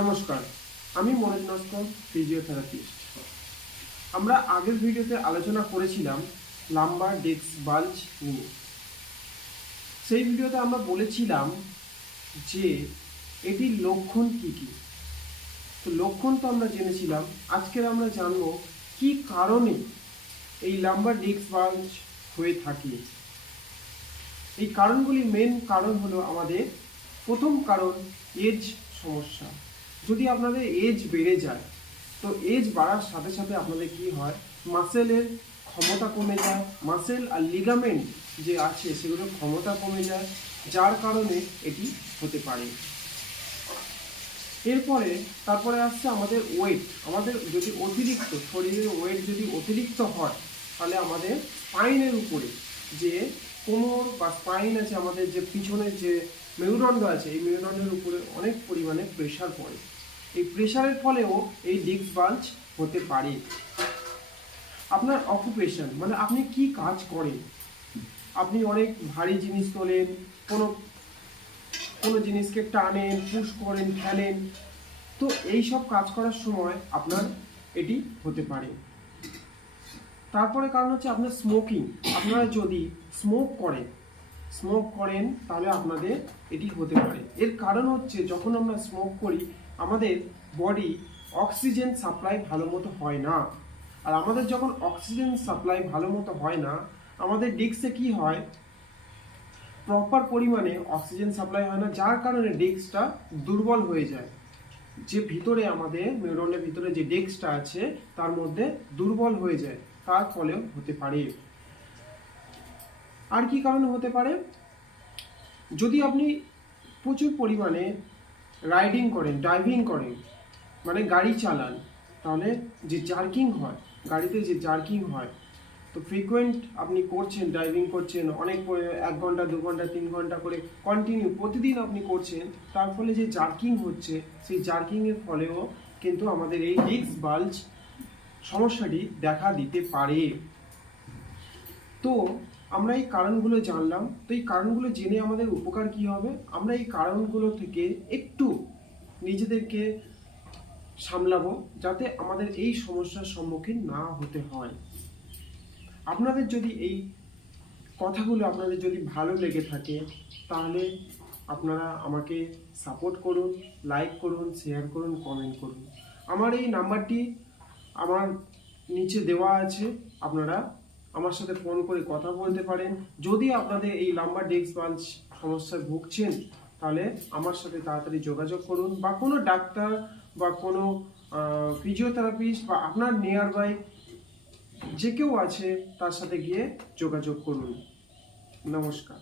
নমস্কার, আমি মনোজ নস্কর, ফিজিওথেরাপিস্ট। আমরা আগের ভিডিওতে আলোচনা করেছিলাম লাম্বার ডিস্ক বাল্জ নিয়ে। সেই ভিডিওতে আমরা বলেছিলাম যে এটির লক্ষণ কী কী। তো লক্ষণ তো আমরা জেনেছিলাম। আজকের আমরা জানব কি কারণে এই লাম্বার ডিস্ক বাল্জ হয়ে থাকে। এই কারণগুলি মেন কারণ হলো আমাদের প্রথম কারণ এজ সমস্যা। যদি আপনাদের এজ বেড়ে যায়, তো এজ বাড়ার সাথে সাথে আপনাদের কি হয়, মাসেলের ক্ষমতা কমে যায়, মাসেল আর লিগামেন্ট যে আছে সেগুলোর ক্ষমতা কমে যায়, যার কারণে এটি হতে পারে। তারপরে আসছে আমাদের ওয়েট। আমাদের যদি অতিরিক্ত শরীরের ওয়েট যদি অতিরিক্ত হয়, তাহলে আমাদের স্পাইনের উপরে যে কোমর বা স্পাইন আছে, আমাদের যে পিছনের যে মেরুদণ্ড আছে, এই মেরুদণ্ডের উপরে অনেক পরিমাণে প্রেশার পড়ে। এই প্রেশারের ফলেও এই ডিস্ক বাল্জ হতে পারে। আপনার অকুপেশন মানে আপনি কি কাজ করেন। আপনি অনেক ভারী জিনিস তোলেন, কোনো জিনিসকে টানেন, পুশ করেন, ঠেলেন, তো এই সব কাজ করার সময় আপনার এটি হতে পারে। তারপরে কারণ হচ্ছে আপনার স্মোকিং। আপনারা যদি স্মোক করেন তাহলে আপনাদের এটি হতে পারে। এর কারণ হচ্ছে যখন আমরা স্মোক করি, আমাদের বডি অক্সিজেন সাপ্লাই ভালো মতো হয় না। আর আমাদের যখন অক্সিজেন সাপ্লাই ভালো মতো হয় না, আমাদের ডিস্কে কি হয়, প্রপার পরিমাণে অক্সিজেন সাপ্লাই হয় না, যার কারণে ডিস্কটা দুর্বল হয়ে যায়। যে ভিতরে আমাদের মেরুদণ্ডের ভিতরে যে ডিস্কটা আছে তার মধ্যে দুর্বল হয়ে যায়, তার ফলেও হতে পারে। আর কি কারণে হতে পারে, যদি আপনি প্রচুর পরিমাণে রাইডিং করেন, ড্রাইভিং করেন, মানে গাড়ি চালান, তাহলে যে জার্কিং হয়, গাড়িতে যে জার্কিং হয়, তো ফ্রিকোয়েন্ট আপনি করছেন, ড্রাইভিং করছেন, অনেক 1 ঘন্টা 2 ঘন্টা 3 ঘন্টা করে কন্টিনিউ প্রতিদিন আপনি করছেন, তার ফলে যে জার্কিং হচ্ছে, সেই জার্কিংয়ের ফলেও কিন্তু আমাদের এই ডিস্ক বাল্জ সমস্যাটি দেখা দিতে পারে। তো আমরা এই কারণগুলো জানলাম। তো এই কারণগুলো জেনে আমাদের উপকার কি হবে, আমরা এই কারণগুলো থেকে একটু নিজেদেরকে সামলাবো, যাতে আমাদের এই সমস্যার সম্মুখীন না হতে হয়। আপনাদের যদি এই কথাগুলো আপনাদের যদি ভালো লেগে থাকে, তাহলে আপনারা আমাকে সাপোর্ট করুন, লাইক করুন, শেয়ার করুন, কমেন্ট করুন। আমার এই নাম্বারটি আমার নিচে দেওয়া আছে, আপনারা আমার সাথে ফোন করে কথা বলতে পারেন। যদি আপনাদের এই লাম্বার ডিস্ক বাল্জ সমস্যায় ভুগছেন, তাহলে আমার সাথে তাড়াতাড়ি যোগাযোগ করুন, বা কোনো ডাক্তার বা কোনো ফিজিওথেরাপিস্ট বা আপনার নিয়ার বাই যে কেউ আছে তার সাথে গিয়ে যোগাযোগ করুন। নমস্কার।